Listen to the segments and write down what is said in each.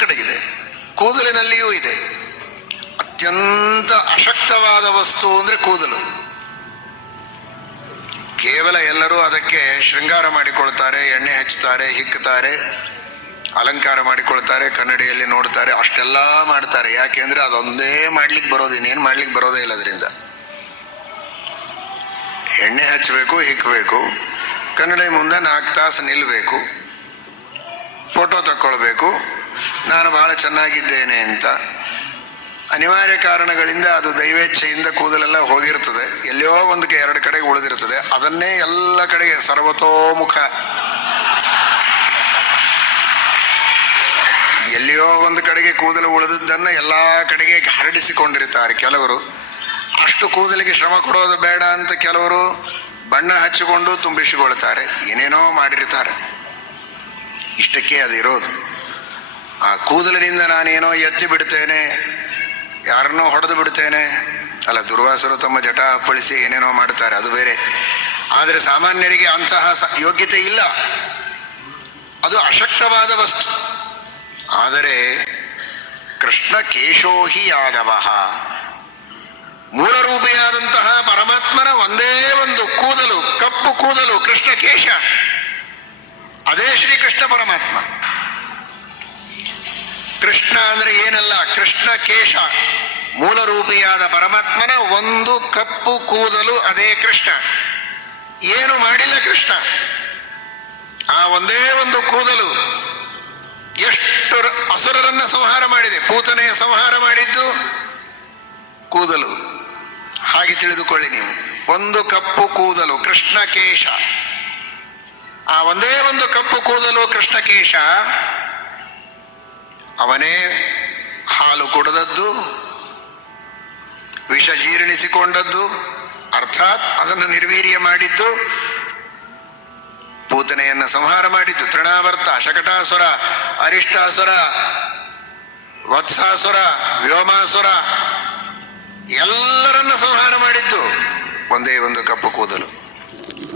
ಕಡೆಗಿದೆ, ಕೂದಲಿನಲ್ಲಿಯೂ ಇದೆ. ಅತ್ಯಂತ ಅಶಕ್ತವಾದ ವಸ್ತು ಅಂದರೆ ಕೂದಲು. ಕೇವಲ ಎಲ್ಲರೂ ಅದಕ್ಕೆ ಶೃಂಗಾರ ಮಾಡಿಕೊಳ್ತಾರೆ, ಎಣ್ಣೆ ಹಚ್ಚುತ್ತಾರೆ, ಹಿಕ್ಕುತ್ತಾರೆ, ಅಲಂಕಾರ ಮಾಡಿಕೊಳ್ತಾರೆ, ಕನ್ನಡಿಯಲ್ಲಿ ನೋಡ್ತಾರೆ, ಅಷ್ಟೆಲ್ಲ ಮಾಡ್ತಾರೆ. ಯಾಕೆಂದ್ರೆ ಅದೊಂದೇ ಮಾಡ್ಲಿಕ್ಕೆ ಬರೋದು, ಇನ್ನೇನು ಮಾಡ್ಲಿಕ್ಕೆ ಬರೋದೇ ಇಲ್ಲ ಅದರಿಂದ. ಎಣ್ಣೆ ಹಚ್ಚಬೇಕು, ಹಿಕ್ಕಬೇಕು, ಕನ್ನಡಿ ಮುಂದೆ 4 ತಾಸು ನಿಲ್ಲಬೇಕು, ಫೋಟೋ ತಕ್ಕೊಳ್ಬೇಕು, ನಾನು ಬಹಳ ಚೆನ್ನಾಗಿದ್ದೇನೆ ಅಂತ. ಅನಿವಾರ್ಯ ಕಾರಣಗಳಿಂದ ಅದು ದೈವೇಚ್ಛೆಯಿಂದ ಕೂದಲೆಲ್ಲ ಹೋಗಿರ್ತದೆ, ಎಲ್ಲಿಯೋ ಒಂದು 2 ಕಡೆಗೆ ಉಳಿದಿರ್ತದೆ. ಅದನ್ನೇ ಎಲ್ಲ ಕಡೆಗೆ ಸರ್ವತೋಮುಖ, ಎಲ್ಲಿಯೋ ಒಂದು ಕಡೆಗೆ ಕೂದಲು ಉಳಿದದ್ದನ್ನ ಎಲ್ಲ ಕಡೆಗೆ ಹರಡಿಸಿಕೊಂಡಿರ್ತಾರೆ ಕೆಲವರು. ಅಷ್ಟು ಕೂದಲಿಗೆ ಶ್ರಮ ಕೊಡೋದು ಬೇಡ ಅಂತ ಕೆಲವರು ಬಣ್ಣ ಹಚ್ಚಿಕೊಂಡು ತುಂಬಿಸಿಕೊಳ್ತಾರೆ, ಏನೇನೋ ಮಾಡಿರ್ತಾರೆ. ಇಷ್ಟಕ್ಕೆ ಅದಿರೋದು. ಆ ಕೂದಲಿನಿಂದ ನಾನೇನೋ ಎತ್ತಿ ಬಿಡ್ತೇನೆ, ಯಾರನ್ನೋ ಹೊಡೆದು ಬಿಡ್ತೇನೆ ಅಲ್ಲ, ದುರ್ವಾಸರು ತಮ್ಮ ಜಟ ಅಪ್ಪಳಿಸಿ ಏನೇನೋ ಮಾಡ್ತಾರೆ, ಅದು ಬೇರೆ. ಆದರೆ ಸಾಮಾನ್ಯರಿಗೆ ಅಂತಹ ಯೋಗ್ಯತೆ ಇಲ್ಲ, ಅದು ಅಶಕ್ತವಾದ ವಸ್ತು. ಆದರೆ ಕೃಷ್ಣ ಕೇಶೋಹಿ ಯಾದವ, ಮೂಲರೂಪಿಯಾದಂತಹ ಪರಮಾತ್ಮನ ಒಂದೇ ಒಂದು ಕೂದಲು, ಕಪ್ಪು ಕೂದಲು, ಕೃಷ್ಣ ಕೇಶ, ಅದೇ ಶ್ರೀಕೃಷ್ಣ ಪರಮಾತ್ಮ. ಕೃಷ್ಣ ಅಂದ್ರೆ ಏನಲ್ಲ, ಕೃಷ್ಣ ಕೇಶ, ಮೂಲರೂಪಿಯಾದ ಪರಮಾತ್ಮನ ಒಂದು ಕಪ್ಪು ಕೂದಲು, ಅದೇ ಕೃಷ್ಣ. ಏನು ಮಾಡಿಲ್ಲ ಕೃಷ್ಣ, ಆ ಒಂದೇ ಒಂದು ಕೂದಲು ಎಷ್ಟು ಅಸುರರನ್ನ ಸಂಹಾರ ಮಾಡಿದೆ. ಪೂತನೆಯ ಸಂಹಾರ ಮಾಡಿದ್ದು ಕೂದಲು. ಹಾಗೆ ತಿಳಿದುಕೊಳ್ಳಿ ನೀವು, ಒಂದು ಕಪ್ಪು ಕೂದಲು ಕೃಷ್ಣ ಕೇಶ, ಆ ಒಂದೇ ಒಂದು ಕಪ್ಪು ಕೂದಲು ಕೃಷ್ಣ ಕೇಶ, ಅವನೇ ಹಾಲು ಕುಡಿದದ್ದು, ವಿಷ ಜೀರ್ಣಿಸಿಕೊಂಡದ್ದು, ಅರ್ಥಾತ್ ಅದನ್ನು ನಿರ್ವೀರ್ಯ ಮಾಡಿದ್ದು, ಪೂತನೆಯನ್ನ ಸಂಹಾರ ಮಾಡಿದ್ದು, ತೃಣಾವರ್ತ, ಶಕಟಾಸುರ, ಅರಿಷ್ಟಾಸುರ, ವತ್ಸಾಸುರ, ವ್ಯೋಮಾಸುರ ಎಲ್ಲರನ್ನ ಸಂಹಾರ ಮಾಡಿದ್ದು ಒಂದೇ ಒಂದು ಕಪ್ಪು ಕೂದಲು.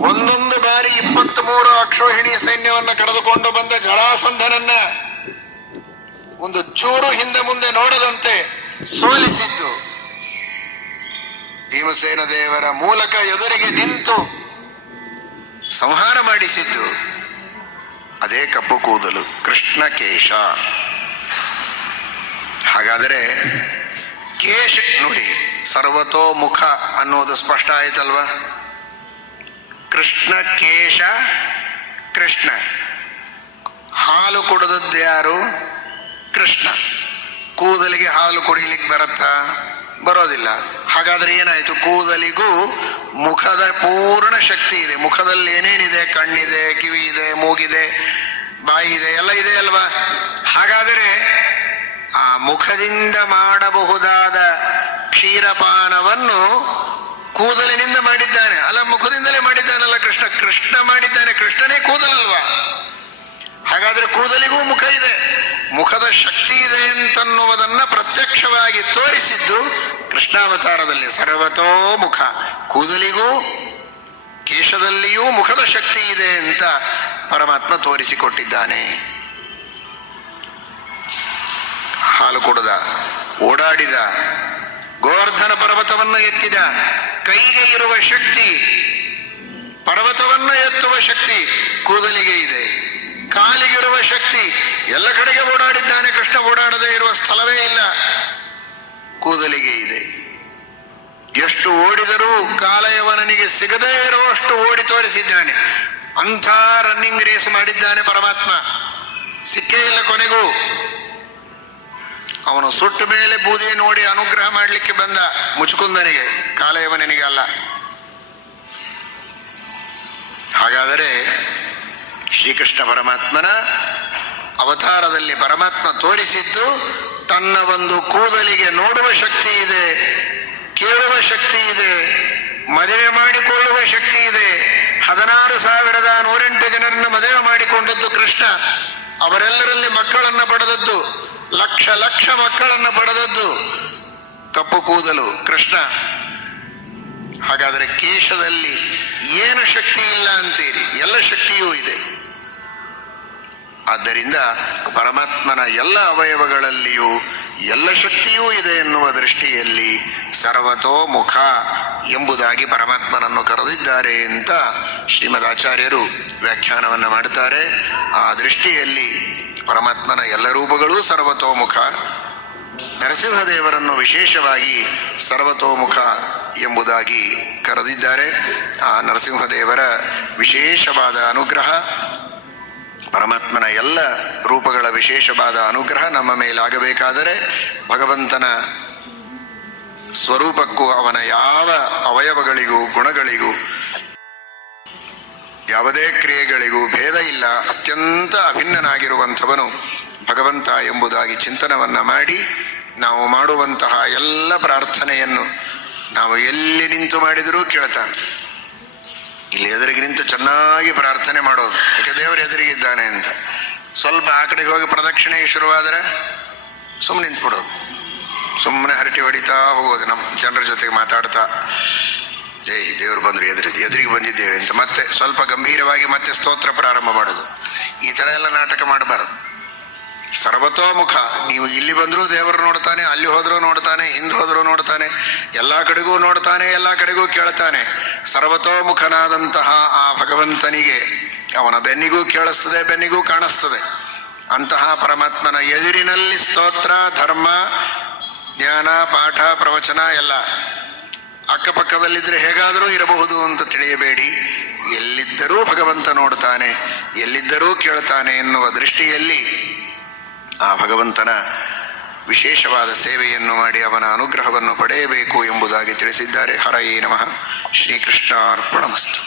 ಒಂದೊಂದು ಬಾರಿ 23 ಅಕ್ಷೋಹಿಣಿ ಸೈನ್ಯವನ್ನು ಕಳೆದುಕೊಂಡು ಬಂದ ಜರಾಸಂಧನನ್ನ ಒಂದು ಚೂರು ಹಿಂದೆ ಮುಂದೆ ನೋಡದಂತೆ ಸೋಲಿಸಿದ್ದು, ಭೀಮಸೇನ ದೇವರ ಮೂಲಕ ಎದುರಿಗೆ ನಿಂತು ಸಂಹಾರ ಮಾಡಿಸಿದ್ದು ಅದೇ ಕಪ್ಪು ಕೂದಲು ಕೃಷ್ಣ ಕೇಶ. ಹಾಗಾದರೆ ಕೇಶ ನೋಡಿ, ಸರ್ವತೋಮುಖ ಅನ್ನೋದು ಸ್ಪಷ್ಟ ಆಯ್ತಲ್ವಾ? ಕೃಷ್ಣ ಕೇಶ, ಕೃಷ್ಣ. ಹಾಲು ಕುಡಿದದ್ದು ಯಾರು? ಕೃಷ್ಣ. ಕೂದಲಿಗೆ ಹಾಲು ಕುಡಿಲಿಕ್ಕೆ ಬರುತ್ತಾ? ಬರೋದಿಲ್ಲ. ಹಾಗಾದ್ರೆ ಏನಾಯ್ತು? ಕೂದಲಿಗೂ ಮುಖದ ಪೂರ್ಣ ಶಕ್ತಿ ಇದೆ. ಮುಖದಲ್ಲಿ ಏನೇನಿದೆ? ಕಣ್ಣಿದೆ, ಕಿವಿ ಇದೆ, ಮೂಗಿದೆ, ಬಾಯಿ ಇದೆ, ಎಲ್ಲ ಇದೆ ಅಲ್ವಾ? ಹಾಗಾದರೆ ಆ ಮುಖದಿಂದ ಮಾಡಬಹುದಾದ ಕ್ಷೀರಪಾನವನ್ನು ಕೂದಲಿನಿಂದ ಮಾಡಿದ್ದಾನೆ ಅಲ್ಲ, ಮುಖದಿಂದಲೇ ಮಾಡಿದ್ದಾನಲ್ಲ ಕೃಷ್ಣ. ಕೃಷ್ಣ ಮಾಡಿದ್ದಾನೆ, ಕೃಷ್ಣನೇ ಕೂದಲಲ್ವಾ? ಹಾಗಾದ್ರೆ ಕೂದಲಿಗೂ ಮುಖ ಇದೆ, ಮುಖದ ಶಕ್ತಿ ಇದೆ ಅಂತನ್ನುವುದನ್ನ ಪ್ರತ್ಯಕ್ಷವಾಗಿ ತೋರಿಸಿದ್ದು ಕೃಷ್ಣಾವತಾರದಲ್ಲಿ. ಸರ್ವತೋ ಮುಖ, ಕೂದಲಿಗೂ ಕೇಶದಲ್ಲಿಯೂ ಮುಖದ ಶಕ್ತಿ ಇದೆ ಅಂತ ಪರಮಾತ್ಮ ತೋರಿಸಿಕೊಟ್ಟಿದ್ದಾನೆ. ಹಾಲು ಕುಡಿದ, ಓಡಾಡಿದ, ಗೋವರ್ಧನ ಪರ್ವತವನ್ನು ಎತ್ತಿದ, ಕೈಗೆ ಇರುವ ಶಕ್ತಿ, ಪರ್ವತವನ್ನು ಎತ್ತುವ ಶಕ್ತಿ ಕೂದಲಿಗೆ ಇದೆ. ಕಾಲಿಗಿರುವ ಶಕ್ತಿ, ಎಲ್ಲ ಕಡೆಗೆ ಓಡಾಡಿದ್ದಾನೆ ಕೃಷ್ಣ, ಓಡಾಡದೇ ಇರುವ ಸ್ಥಳವೇ ಇಲ್ಲ, ಕೂದಲಿಗೆ ಇದೆ. ಎಷ್ಟು ಓಡಿದರೂ ಕಾಲಯವನಿಗೆ ಸಿಗದೇ ಇರುವಷ್ಟು ಓಡಿ ತೋರಿಸಿದ್ದಾನೆ. ಅಂಥ ರನ್ನಿಂಗ್ ರೇಸ್ ಮಾಡಿದ್ದಾನೆ ಪರಮಾತ್ಮ, ಸಿಕ್ಕೇ ಇಲ್ಲ ಕೊನೆಗೂ. ಅವನು ಸುಟ್ಟ ಮೇಲೆ ಬೂದಿ ನೋಡಿ ಅನುಗ್ರಹ ಮಾಡಲಿಕ್ಕೆ ಬಂದ ಮುಚುಕುಂದನಿಗೆ, ಕಾಲಯವನಿಗೆ ಅಲ್ಲ. ಹಾಗಾದರೆ ಶ್ರೀಕೃಷ್ಣ ಪರಮಾತ್ಮನ ಅವತಾರದಲ್ಲಿ ಪರಮಾತ್ಮ ತೋರಿಸಿದ್ದು ತನ್ನ ಒಂದು ಕೂದಲಿಗೆ ನೋಡುವ ಶಕ್ತಿ ಇದೆ, ಕೇಳುವ ಶಕ್ತಿ ಇದೆ, ಮದುವೆ ಮಾಡಿಕೊಳ್ಳುವ ಶಕ್ತಿ ಇದೆ. 16,108 ಜನರನ್ನು ಮದುವೆ ಮಾಡಿಕೊಂಡದ್ದು ಕೃಷ್ಣ. ಅವರೆಲ್ಲರಲ್ಲಿ ಮಕ್ಕಳನ್ನು ಪಡೆದದ್ದು, ಲಕ್ಷ ಲಕ್ಷ ಮಕ್ಕಳನ್ನು ಪಡೆದದ್ದು ಕಪ್ಪು ಕೂದಲು ಕೃಷ್ಣ. ಹಾಗಾದರೆ ಕೇಶದಲ್ಲಿ ಏನು ಶಕ್ತಿ ಇಲ್ಲ ಅಂತೀರಿ? ಎಲ್ಲ ಶಕ್ತಿಯೂ ಇದೆ. ಆದ್ದರಿಂದ ಪರಮಾತ್ಮನ ಎಲ್ಲ ಅವಯವಗಳಲ್ಲಿಯೂ ಎಲ್ಲ ಶಕ್ತಿಯೂ ಇದೆ ಎನ್ನುವ ದೃಷ್ಟಿಯಲ್ಲಿ ಸರ್ವತೋಮುಖ ಎಂಬುದಾಗಿ ಪರಮಾತ್ಮನನ್ನು ಕರೆದಿದ್ದಾರೆ ಅಂತ ಶ್ರೀಮದ್ ಆಚಾರ್ಯರು ವ್ಯಾಖ್ಯಾನವನ್ನು ಮಾಡುತ್ತಾರೆ. ಆ ದೃಷ್ಟಿಯಲ್ಲಿ ಪರಮಾತ್ಮನ ಎಲ್ಲ ರೂಪಗಳೂ ಸರ್ವತೋಮುಖ. ನರಸಿಂಹದೇವರನ್ನು ವಿಶೇಷವಾಗಿ ಸರ್ವತೋಮುಖ ಎಂಬುದಾಗಿ ಕರೆದಿದ್ದಾರೆ. ಆ ನರಸಿಂಹದೇವರ ವಿಶೇಷವಾದ ಅನುಗ್ರಹ, ಪರಮಾತ್ಮನ ಎಲ್ಲ ರೂಪಗಳ ವಿಶೇಷವಾದ ಅನುಗ್ರಹ ನಮ್ಮ ಮೇಲಾಗಬೇಕಾದರೆ ಭಗವಂತನ ಸ್ವರೂಪಕ್ಕೂ ಅವನ ಯಾವ ಅವಯವಗಳಿಗೂ ಗುಣಗಳಿಗೂ ಯಾವುದೇ ಕ್ರಿಯೆಗಳಿಗೂ ಭೇದ ಇಲ್ಲ, ಅತ್ಯಂತ ಅಭಿನ್ನನಾಗಿರುವಂಥವನು ಭಗವಂತ ಎಂಬುದಾಗಿ ಚಿಂತನವನ್ನು ಮಾಡಿ ನಾವು ಮಾಡುವಂತಹ ಎಲ್ಲ ಪ್ರಾರ್ಥನೆಯನ್ನು ನಾವು ಎಲ್ಲಿ ನಿಂತು ಮಾಡಿದರೂ ಕೇಳ್ತಾನೆ. ಇಲ್ಲಿ ಎದುರಿಗೆ ನಿಂತು ಚೆನ್ನಾಗಿ ಪ್ರಾರ್ಥನೆ ಮಾಡೋದು, ಯಾಕೆ ದೇವರು ಎದುರಿಗಿದ್ದಾನೆ ಅಂತ. ಸ್ವಲ್ಪ ಆ ಕಡೆಗೆ ಹೋಗಿ ಪ್ರದಕ್ಷಿಣೆ ಶುರುವಾದರೆ ಸುಮ್ಮನೆ ನಿಂತ್ಬಿಡೋದು, ಸುಮ್ಮನೆ ಹರಟಿ ಹೊಡಿತಾ ಹೋಗೋದು, ನಮ್ಮ ಜನರ ಜೊತೆಗೆ ಮಾತಾಡ್ತಾ ದೇವರು ಬಂದರು ಎದುರಿಗೆ ಬಂದಿದ್ದೇವೆ ಅಂತ ಮತ್ತೆ ಸ್ವಲ್ಪ ಗಂಭೀರವಾಗಿ ಮತ್ತೆ ಸ್ತೋತ್ರ ಪ್ರಾರಂಭ ಮಾಡೋದು. ಈ ಥರ ಎಲ್ಲ ನಾಟಕ ಮಾಡಬಾರದು. ಸರ್ವತೋಮುಖ, ನೀವು ಇಲ್ಲಿ ಬಂದರೂ ದೇವರು ನೋಡ್ತಾನೆ, ಅಲ್ಲಿ ಹೋದರೂ ನೋಡ್ತಾನೆ, ಹಿಂದೆ ಹೋದರೂ ನೋಡ್ತಾನೆ, ಎಲ್ಲ ಕಡೆಗೂ ನೋಡ್ತಾನೆ, ಎಲ್ಲ ಕಡೆಗೂ ಕೇಳ್ತಾನೆ. ಸರ್ವತೋಮುಖನಾದಂತಹ ಆ ಭಗವಂತನಿಗೆ ಅವನ ಬೆನ್ನಿಗೂ ಕೇಳಿಸ್ತದೆ, ಬೆನ್ನಿಗೂ ಕಾಣಿಸ್ತದೆ. ಅಂತಹ ಪರಮಾತ್ಮನ ಎದುರಿನಲ್ಲಿ ಸ್ತೋತ್ರ, ಧರ್ಮ, ಜ್ಞಾನ, ಪಾಠ, ಪ್ರವಚನ ಎಲ್ಲ ಅಕ್ಕಪಕ್ಕದಲ್ಲಿದ್ದರೆ ಹೇಗಾದರೂ ಇರಬಹುದು ಅಂತ ತಿಳಿಯಬೇಡಿ. ಎಲ್ಲಿದ್ದರೂ ಭಗವಂತ ನೋಡ್ತಾನೆ, ಎಲ್ಲಿದ್ದರೂ ಕೇಳ್ತಾನೆ ಎನ್ನುವ ದೃಷ್ಟಿಯಲ್ಲಿ ಆ ಭಗವಂತನ ವಿಶೇಷವಾದ ಸೇವೆಯನ್ನು ಮಾಡಿ ಅವನ ಅನುಗ್ರಹವನ್ನು ಪಡೆಯಬೇಕು ಎಂಬುದಾಗಿ ತಿಳಿಸಿದ್ದಾರೆ. ಹರಯೇ ನಮಃ. ಶ್ರೀಕೃಷ್ಣ ಅರ್ಪಣಮಸ್ತು.